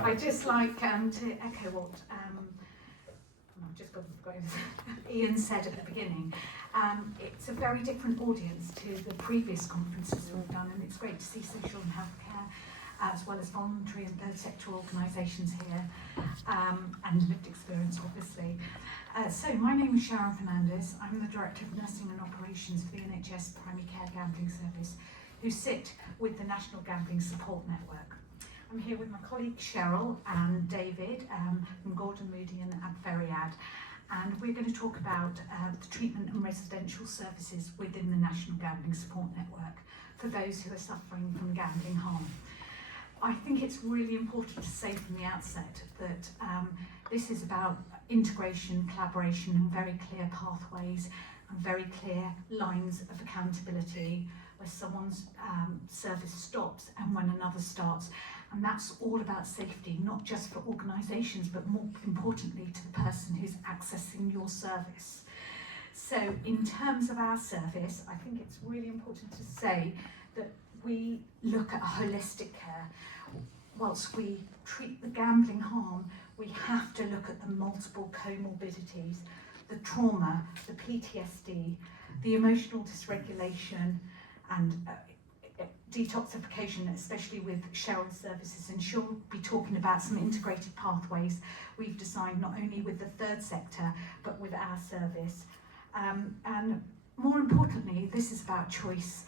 I'd just like to echo what I've just forgotten Ian said at the beginning. It's a very different audience to the previous conferences we've done, and it's great to see social and healthcare as well as voluntary and third sector organisations here, and lived experience obviously. So my name is Sharon Fernandez. I'm the Director of Nursing and Operations for the NHS Primary Care Gambling Service, who sit with the National Gambling Support Network. I'm here with my colleague Cheryl and David from Gordon, Moody and Adferiad, and we're going to talk about the treatment and residential services within the National Gambling Support Network for those who are suffering from gambling harm. I think it's really important to say from the outset that this is about integration, collaboration and very clear pathways and very clear lines of accountability where someone's service stops and when another starts. And that's all about safety, not just for organisations, but more importantly to the person who's accessing your service. So in terms of our service, I think it's really important to say that we look at holistic care. Whilst we treat the gambling harm, we have to look at the multiple comorbidities, the trauma, the PTSD, the emotional dysregulation and detoxification, especially with Cheryl's services, and she'll be talking about some integrated pathways we've designed not only with the third sector but with our service. And more importantly, this is about choice.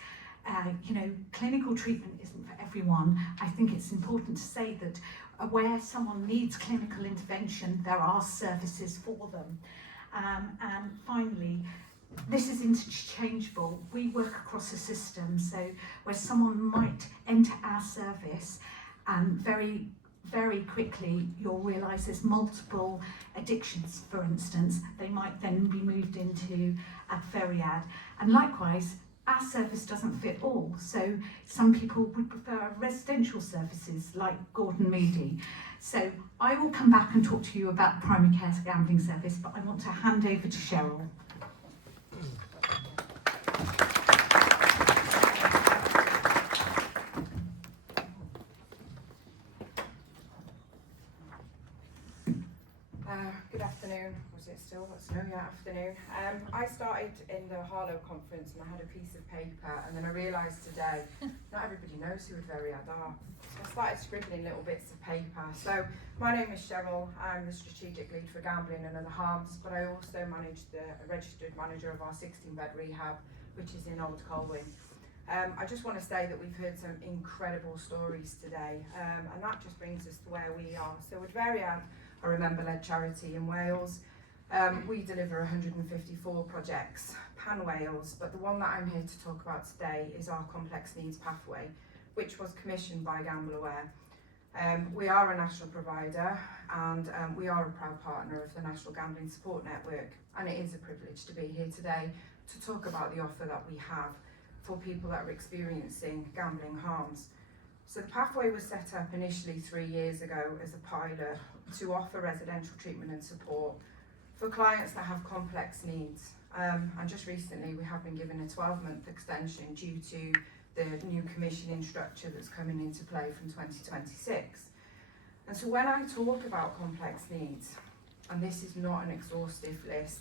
Clinical treatment isn't for everyone. I think it's important to say that where someone needs clinical intervention, there are services for them. And finally, this is interchangeable. We work across a system, so where someone might enter our service and very, very quickly you'll realise there's multiple addictions, for instance, they might then be moved into Adferiad. And likewise, our service doesn't fit all, so some people would prefer residential services like Gordon Moody. So I will come back and talk to you about the primary care gambling service, but I want to hand over to Cheryl. Good afternoon, was it still? No, yeah, afternoon. I started in the Harlow conference and I had a piece of paper, and then I realised today not everybody knows who Adferiad are. So I started scribbling little bits of paper. So my name is Cheryl, I'm the strategic lead for gambling and other harms, but I also manage the registered manager of our 16-bed rehab, which is in Old Colwyn. I just want to say that we've heard some incredible stories today, and that just brings us to where we are. So Adferiad are a member-led charity in Wales. We deliver 154 projects, pan-Wales, but the one that I'm here to talk about today is our complex needs pathway, which was commissioned by GambleAware. We are a national provider, and we are a proud partner of the National Gambling Support Network, and it is a privilege to be here today to talk about the offer that we have for people that are experiencing gambling harms. So the pathway was set up initially 3 years ago as a pilot to offer residential treatment and support for clients that have complex needs. And just recently we have been given a 12-month extension due to the new commissioning structure that's coming into play from 2026. And so when I talk about complex needs, and this is not an exhaustive list,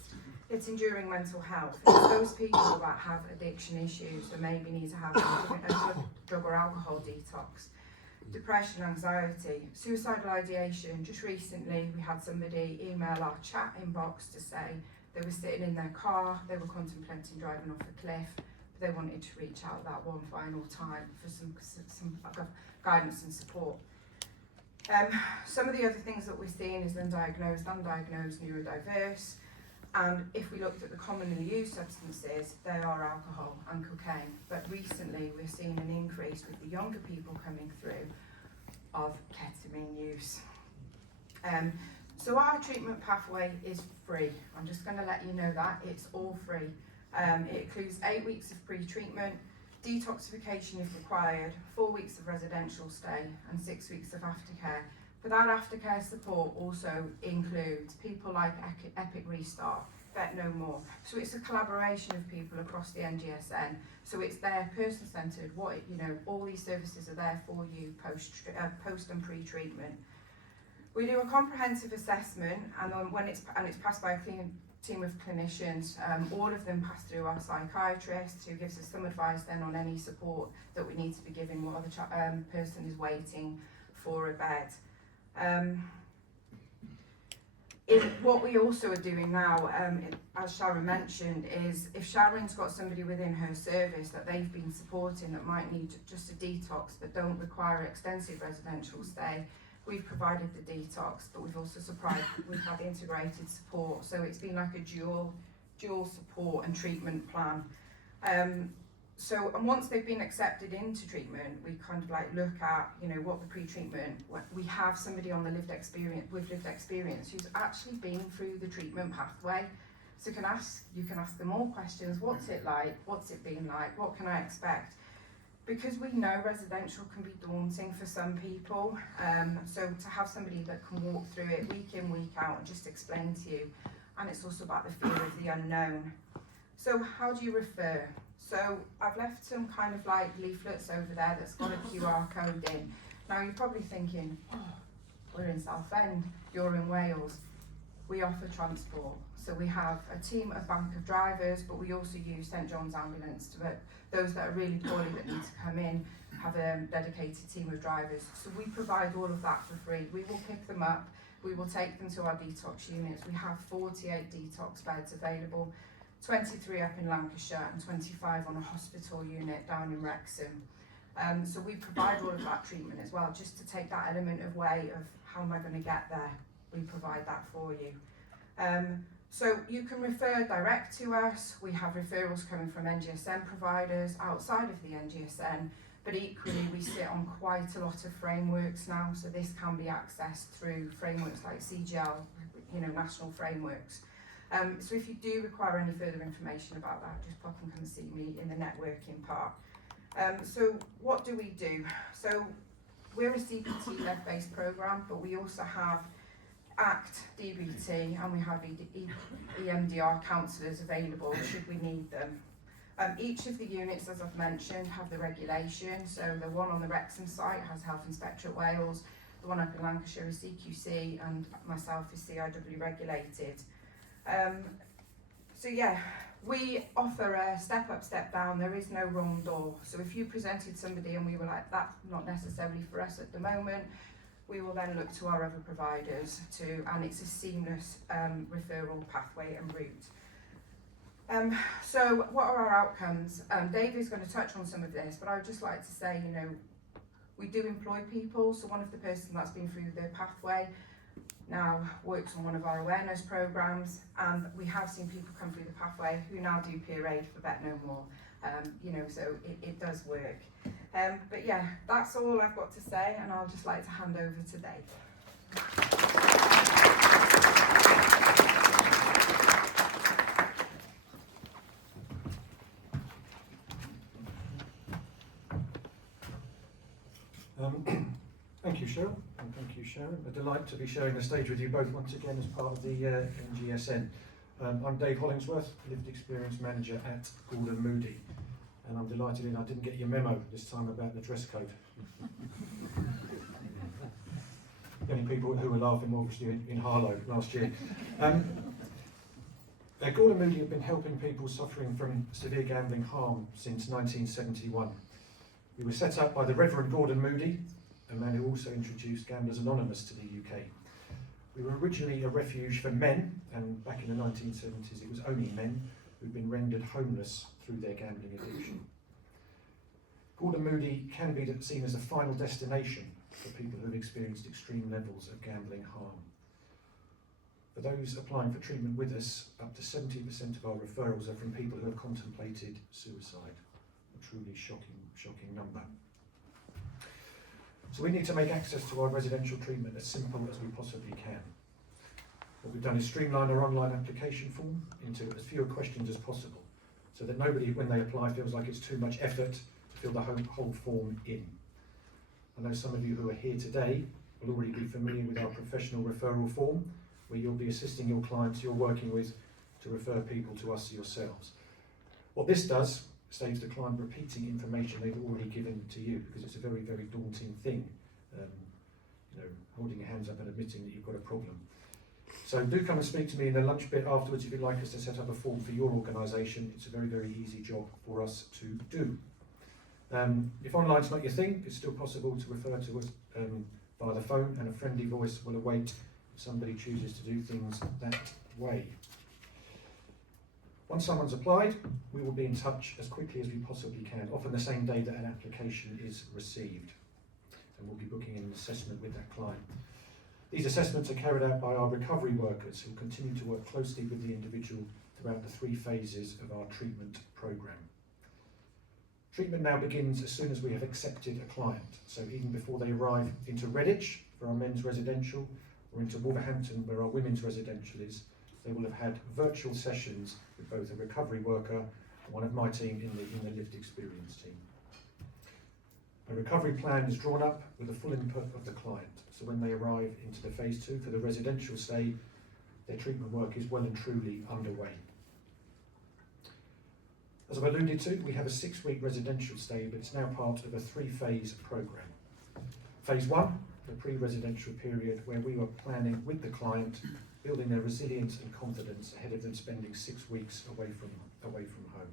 it's enduring mental health. It's those people that have addiction issues and maybe need to have a drug or alcohol detox, depression, anxiety, suicidal ideation. Just recently we had somebody email our chat inbox to say they were sitting in their car, they were contemplating driving off a cliff, but they wanted to reach out that one final time for some guidance and support. Some of the other things that we're seeing is undiagnosed neurodiverse, and if we looked at the commonly used substances, they are alcohol and cocaine. But recently we're seeing an increase with the younger people coming through of ketamine use. So our treatment pathway is free. I'm just going to let you know that it's all free. It includes 8 weeks of pre-treatment, detoxification if required, 4 weeks of residential stay and 6 weeks of aftercare. But that aftercare support also includes people like Epic Restart, Bet No More. So it's a collaboration of people across the NGSN. So it's there, person-centred. All these services are there for you post and pre-treatment. We do a comprehensive assessment, and then when it's passed by a team of clinicians, all of them pass through our psychiatrist, who gives us some advice then on any support that we need to be giving while the person is waiting for a bed. What we also are doing now, as Sharon mentioned, is if Sharon's got somebody within her service that they've been supporting that might need just a detox but don't require extensive residential stay, we've provided the detox, but we've also we've had integrated support, so it's been like a dual support and treatment plan. And once they've been accepted into treatment, we kind of like look at, you know, what the pre-treatment, we have somebody on the lived experience who's actually been through the treatment pathway. So you can ask them all questions. What's it like? What's it been like? What can I expect? Because we know residential can be daunting for some people. So to have somebody that can walk through it week in, week out and just explain to you. And it's also about the fear of the unknown. So how do you refer? So I've left some kind of like leaflets over there that's got a QR code in. Now you're probably thinking, oh, we're in Southend, you're in Wales. We offer transport. So we have a team, a bank of drivers, but we also use St John's Ambulance to those that are really poorly that need to come in, have a dedicated team of drivers. So we provide all of that for free. We will pick them up, we will take them to our detox units. We have 48 detox beds available. 23 up in Lancashire and 25 on a hospital unit down in Wrexham. So we provide all of that treatment as well, just to take that element away of how am I going to get there. We provide that for you. So you can refer direct to us. We have referrals coming from NGSN providers outside of the NGSN, but equally we sit on quite a lot of frameworks now, so this can be accessed through frameworks like CGL, you know, national frameworks. So if you do require any further information about that, just pop and come see me in the networking part. So what do we do? So we're a CPT-led based programme, but we also have ACT, DBT, and we have EMDR counsellors available should we need them. Each of the units, as I've mentioned, have the regulation. So the one on the Wrexham site has Health Inspectorate Wales, the one up in Lancashire is CQC, and myself is CIW regulated. So yeah, we offer a step up, step down. There is no wrong door. So if you presented somebody and we were like, that's not necessarily for us at the moment, we will then look to our other providers and it's a seamless referral pathway and route. So what are our outcomes? Dave is going to touch on some of this, but I would just like to say, you know, we do employ people. So one of the persons that's been through the pathway now works on one of our awareness programs, and we have seen people come through the pathway who now do peer aid for Bet No More. You know, so it does work. But yeah, that's all I've got to say, and I'll just like to hand over to Dave. Thank you, Cheryl, and thank you, Sharon. A delight to be sharing the stage with you both once again as part of the NGSN. I'm Dave Hollingsworth, Lived Experience Manager at Gordon Moody, and I'm delighted I didn't get your memo this time about the dress code. The only people who were laughing were obviously in Harlow last year. Gordon Moody have been helping people suffering from severe gambling harm since 1971. We were set up by the Reverend Gordon Moody, a man who also introduced Gamblers Anonymous to the UK. We were originally a refuge for men, and back in the 1970s it was only men who'd been rendered homeless through their gambling addiction. Gordon Moody can be seen as a final destination for people who have experienced extreme levels of gambling harm. For those applying for treatment with us, up to 70% of our referrals are from people who have contemplated suicide. A truly shocking number. So we need to make access to our residential treatment as simple as we possibly can. What we've done is streamline our online application form into as few questions as possible, so that nobody, when they apply, feels like it's too much effort to fill the whole form in. I know some of you who are here today will already be familiar with our professional referral form, where you'll be assisting your clients you're working with to refer people to us yourselves. What this does saves the client repeating information they've already given to you, because it's a very, very daunting thing. You know, holding your hands up and admitting that you've got a problem. So do come and speak to me in the lunch bit afterwards if you'd like us to set up a form for your organisation. It's a very, very easy job for us to do. If online's not your thing, it's still possible to refer to us via the phone, and a friendly voice will await if somebody chooses to do things that way. Once someone's applied, we will be in touch as quickly as we possibly can, often the same day that an application is received. And we'll be booking in an assessment with that client. These assessments are carried out by our recovery workers who continue to work closely with the individual throughout the 3 phases of our treatment programme. Treatment now begins as soon as we have accepted a client, so even before they arrive into Redditch for our men's residential or into Wolverhampton where our women's residential is, they will have had virtual sessions with both a recovery worker and one of my team in the lived experience team. A recovery plan is drawn up with the full input of the client, so when they arrive into the phase 2 for the residential stay, their treatment work is well and truly underway. As I've alluded to, we have a 6-week residential stay, but it's now part of a 3-phase programme. Phase 1, the pre-residential period, where we were planning with the client, building their resilience and confidence ahead of them spending 6 weeks away from home.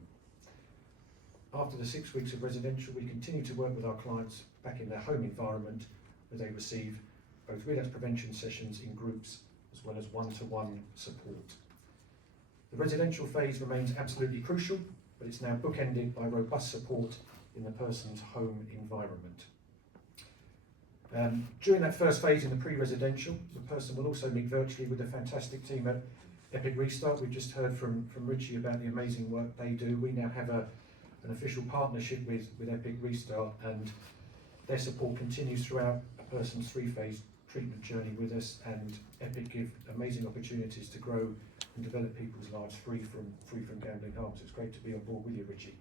After the 6 weeks of residential, we continue to work with our clients back in their home environment, where they receive both relapse prevention sessions in groups as well as one-to-one support. The residential phase remains absolutely crucial, but it's now bookended by robust support in the person's home environment. During that first phase in the pre-residential, the person will also meet virtually with a fantastic team at Epic Restart. We've just heard from Richie about the amazing work they do. We now have an official partnership with Epic Restart, and their support continues throughout a person's 3-phase treatment journey with us, and Epic give amazing opportunities to grow and develop people's lives free from gambling harm. So it's great to be on board with you, Richie.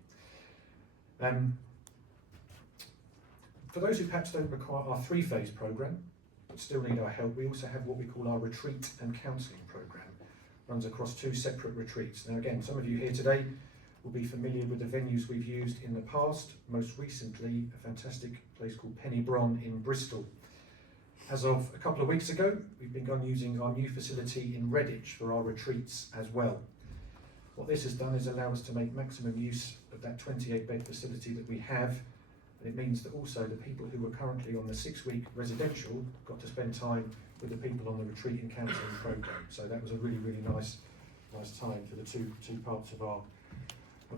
For those who perhaps don't require our 3-phase programme, but still need our help, we also have what we call our retreat and counselling programme. Runs across 2 separate retreats. Now again, some of you here today will be familiar with the venues we've used in the past, most recently a fantastic place called Penny Bron in Bristol. As of a couple of weeks ago, we've begun using our new facility in Redditch for our retreats as well. What this has done is allow us to make maximum use of that 28-bed facility that we have, and it means that also the people who were currently on the 6-week residential got to spend time with the people on the retreat and counselling programme. So that was a really, really nice time for the two parts of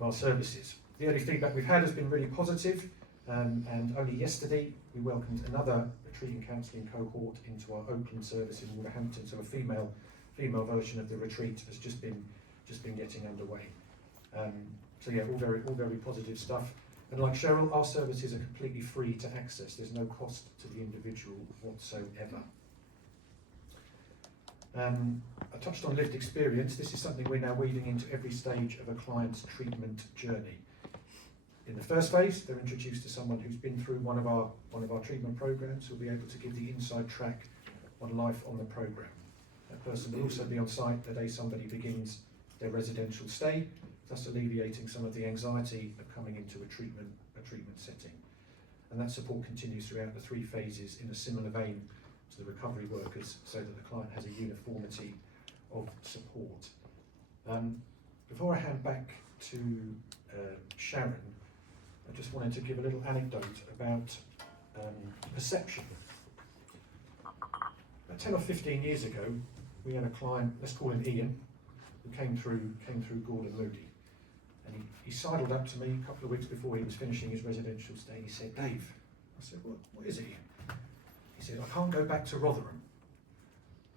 our services. The early feedback we've had has been really positive, and only yesterday we welcomed another retreat and counselling cohort into our Oakland service in Wolverhampton. So a female version of the retreat has just been getting underway. So yeah, all very positive stuff. And like Cheryl, our services are completely free to access. There's no cost to the individual whatsoever. I touched on lived experience. This is something we're now weaving into every stage of a client's treatment journey. In the first phase, they're introduced to someone who's been through one of our treatment programs, who'll be able to give the inside track on life on the program. That person will also be on site the day somebody begins their residential stay, thus alleviating some of the anxiety of coming into a treatment setting. And that support continues throughout the 3 phases in a similar vein to the recovery workers, so that the client has a uniformity of support. Before I hand back to Sharon, I just wanted to give a little anecdote about perception. About 10 or 15 years ago, we had a client, let's call him Ian, who came through Gordon Moody. And he sidled up to me a couple of weeks before he was finishing his residential stay, and he said, "Dave," I said, what is it, Ian? He said, "I can't go back to Rotherham."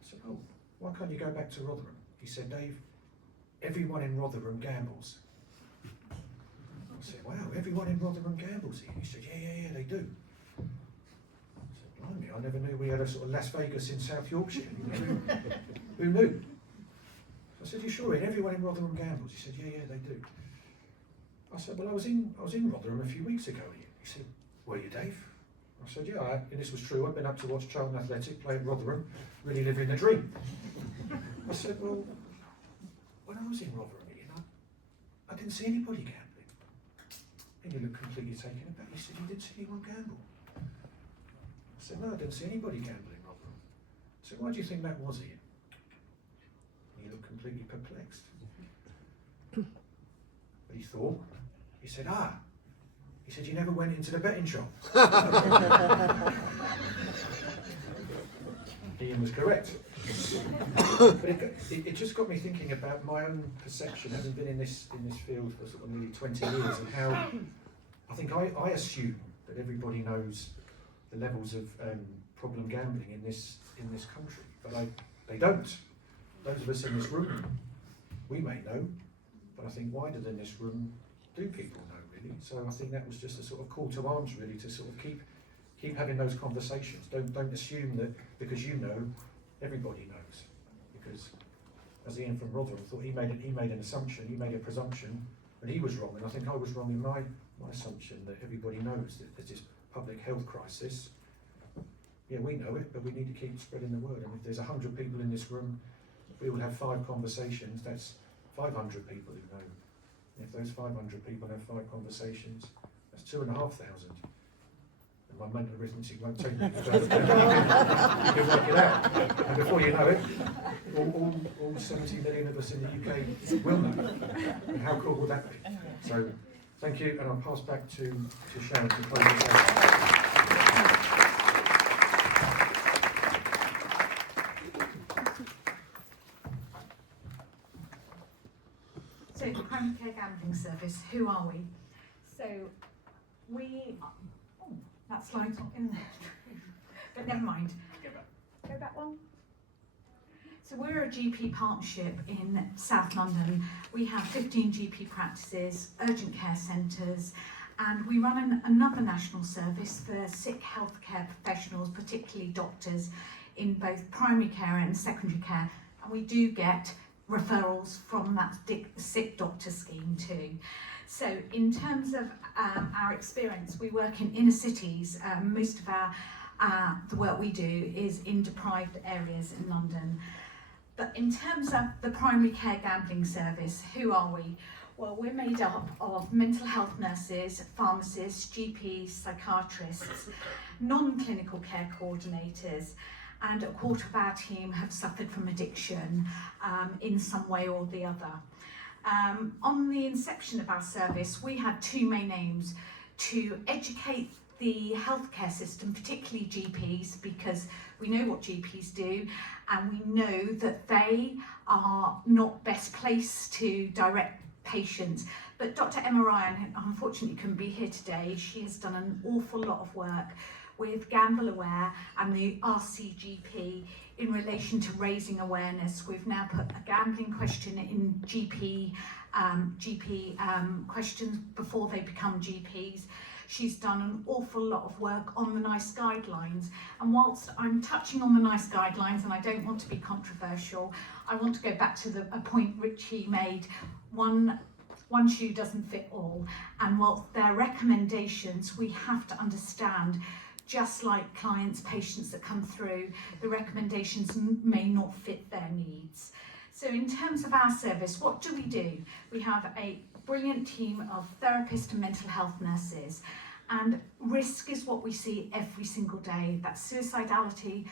I said, "Oh, why can't you go back to Rotherham?" He said, "Dave, everyone in Rotherham gambles." I said, "Wow, everyone in Rotherham gambles here?" He said, yeah, they do. I said, "Blimey, I never knew we had a sort of Las Vegas in South Yorkshire." Who knew? I said, "You sure? Everyone in Rotherham gambles?" He said, yeah, they do. I said, "Well, I was in Rotherham a few weeks ago." He said, "Were you, Dave?" I said, "Yeah, and this was true. I've been up to watch Charlton Athletic play at Rotherham, really living the dream." I said, "Well, when I was in Rotherham, I didn't see anybody gambling." And he looked completely taken aback. He said, "You didn't see anyone gamble?" I said, "No, I didn't see anybody gambling in Rotherham." So why do you think that was, Ian? He looked completely perplexed. But he thought, he said, he said, you never went into the betting shop. Ian was correct. But it just got me thinking about my own perception, having been in this field for sort of nearly 20 years, and how I think I assume that everybody knows the levels of problem gambling in this country, but they don't. Those of us in this room, we may know, but I think wider than this room, do people know really? So I think that was just a sort of call to arms really, to sort of keep having those conversations. Don't assume that because you know, everybody knows. Because as Ian from Rotherham thought, he made an assumption, he made a presumption, and he was wrong. And I think I was wrong in my assumption that everybody knows that there's this public health crisis. Yeah, we know it, but we need to keep spreading the word. And if there's 100 people in this room, if we would have 5 conversations, that's 500 people who know. And if those 500 people have 5 conversations, that's 2,500. And my mental arithmetic won't take me further. You can work it out. And before you know it, all 70 million of us in the UK will know. And how cool will that be? So, thank you, and I'll pass back to Sharon to close this out. So, the Primary Care Gambling Service, who are we? So, we... Oh, that slide's not in there. But never mind. Go back one. So we're a GP partnership in South London. We have 15 GP practices, urgent care centres, and we run another national service for sick healthcare professionals, particularly doctors, in both primary care and secondary care. And we do get referrals from that sick doctor scheme too. So in terms of our experience, we work in inner cities. Most of the work we do is in deprived areas in London. But in terms of the primary care gambling service, who are we? Well, we're made up of mental health nurses, pharmacists, GPs, psychiatrists, non-clinical care coordinators, and a quarter of our team have suffered from addiction in some way or the other. On the inception of our service, we had 2 main aims: to educate the healthcare system, particularly GPs, because we know what GPs do and we know that they are not best placed to direct patients. But Dr. Emma Ryan, unfortunately, couldn't be here today. She has done an awful lot of work with Gamble Aware and the RCGP in relation to raising awareness. We've now put a gambling question in GP questions before they become GPs. She's done an awful lot of work on the NICE guidelines, and whilst I'm touching on the NICE guidelines and I don't want to be controversial, I want to go back to a point Richie made. One shoe doesn't fit all, and whilst their recommendations, we have to understand, just like clients, patients that come through, the recommendations may not fit their needs. So in terms of our service, what do? We have a brilliant team of therapists and mental health nurses, and risk is what we see every single day. That's suicidality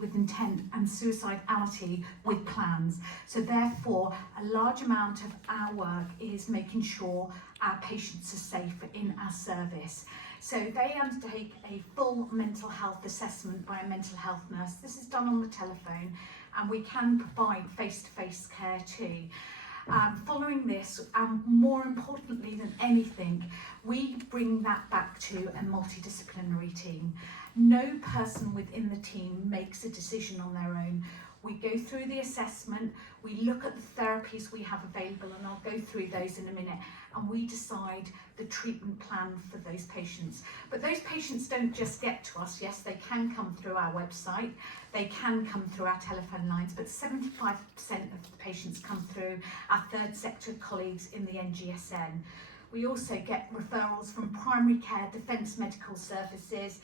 with intent, and suicidality with plans. So therefore, a large amount of our work is making sure our patients are safe in our service. So they undertake a full mental health assessment by a mental health nurse. This is done on the telephone, and we can provide face-to-face care too. Following this, more importantly than anything, we bring that back to a multidisciplinary team. No person within the team makes a decision on their own. We go through the assessment, we look at the therapies we have available, and I'll go through those in a minute, and we decide the treatment plan for those patients. But those patients don't just get to us. Yes, they can come through our website, they can come through our telephone lines, but 75% of the patients come through our third sector colleagues in the NGSN. We also get referrals from primary care, defence medical services,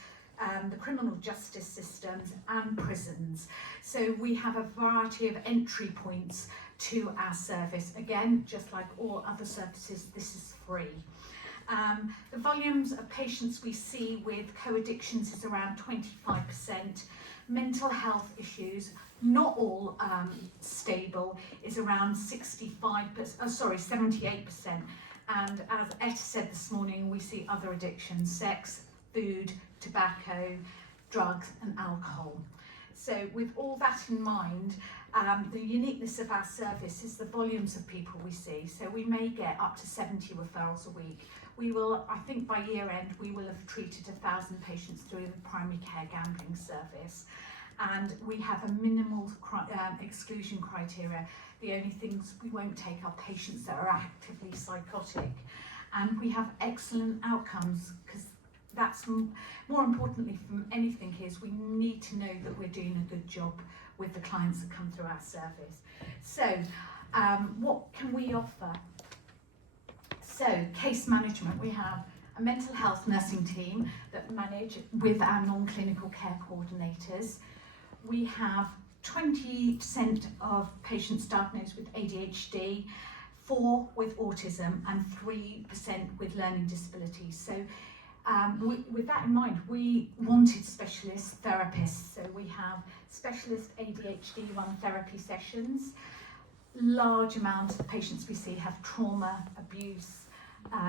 the criminal justice systems and prisons. So we have a variety of entry points to our service. Again, just like all other services, this is free. The volumes of patients we see with co-addictions is around 25%. Mental health issues, not all stable, is around 78%. And as Etta said this morning, we see other addictions: sex, food, tobacco, drugs and alcohol. So with all that in mind, the uniqueness of our service is the volumes of people we see. So we may get up to 70 referrals a week. We will, I think by year end, we will have treated 1,000 patients through the primary care gambling service. And we have a minimal exclusion criteria. The only things we won't take are patients that are actively psychotic. And we have excellent outcomes, because that's more importantly from anything is we need to know that we're doing a good job with the clients that come through our service. So what can we offer? So case management, we have a mental health nursing team that manage with our non-clinical care coordinators. We have 20% of patients diagnosed with ADHD, 4% with autism and 3% with learning disabilities. So with that in mind, we wanted specialist therapists. So we have specialist ADHD run therapy sessions. Large amount of the patients we see have trauma, abuse,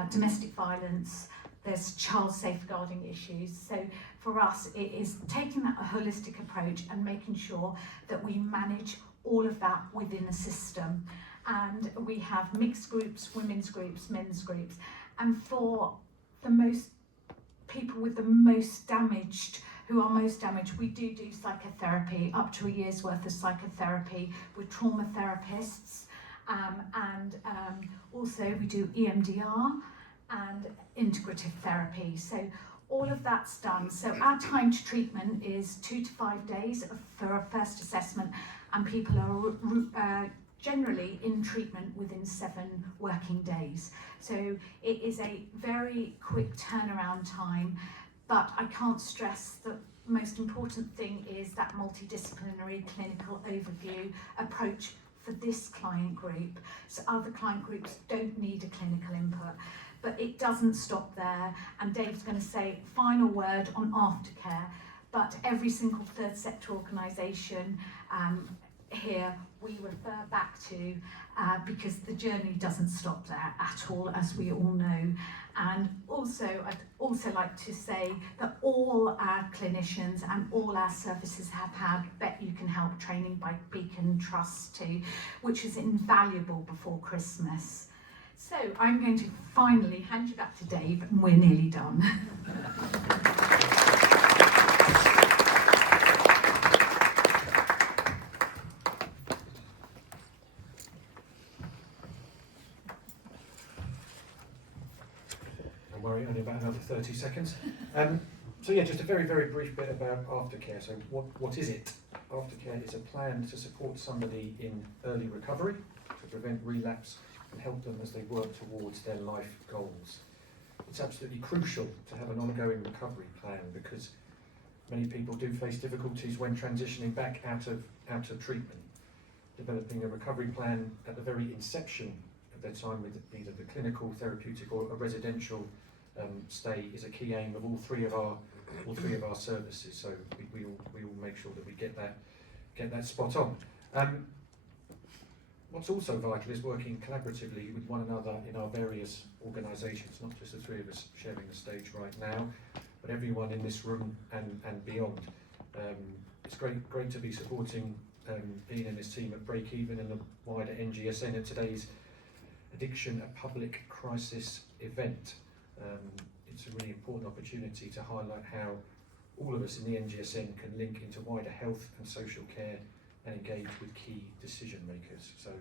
domestic violence. There's child safeguarding issues. So for us, it is taking that holistic approach and making sure that we manage all of that within a system. And we have mixed groups, women's groups, men's groups. And for the most people with the most damaged, who are most damaged, we do psychotherapy, up to a year's worth of psychotherapy with trauma therapists. Also we do EMDR and integrative therapy. So all of that's done. So our time to treatment is 2 to 5 days for a first assessment, and people are generally in treatment within 7 working days. So it is a very quick turnaround time, but I can't stress the most important thing is that multidisciplinary clinical overview approach for this client group. So other client groups don't need a clinical input, but it doesn't stop there. And Dave's going to say final word on aftercare, but every single third sector organisation here we refer back to because the journey doesn't stop there at all, as we all know. And also, I'd also like to say that all our clinicians and all our services have had Bet You Can Help training by Beacon Trust too, which is invaluable before Christmas. So I'm going to finally hand you back to Dave, and we're nearly done. Worry, only about another 30 seconds. So yeah, just a very, very brief bit about aftercare. So what is it? Aftercare is a plan to support somebody in early recovery, to prevent relapse and help them as they work towards their life goals. It's absolutely crucial to have an ongoing recovery plan, because many people do face difficulties when transitioning back out of treatment. Developing a recovery plan at the very inception of their time with either the clinical, therapeutic or a residential stay is a key aim of all three of our services. So we all make sure that we get that spot on. What's also vital is working collaboratively with one another in our various organisations, not just the three of us sharing the stage right now, but everyone in this room and beyond. It's great to be supporting Ian and his team at Breakeven and the wider NGSN at today's Addiction a Public Crisis event. It's a really important opportunity to highlight how all of us in the NGSN can link into wider health and social care and engage with key decision makers. So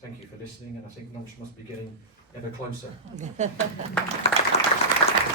thank you for listening, and I think lunch must be getting ever closer.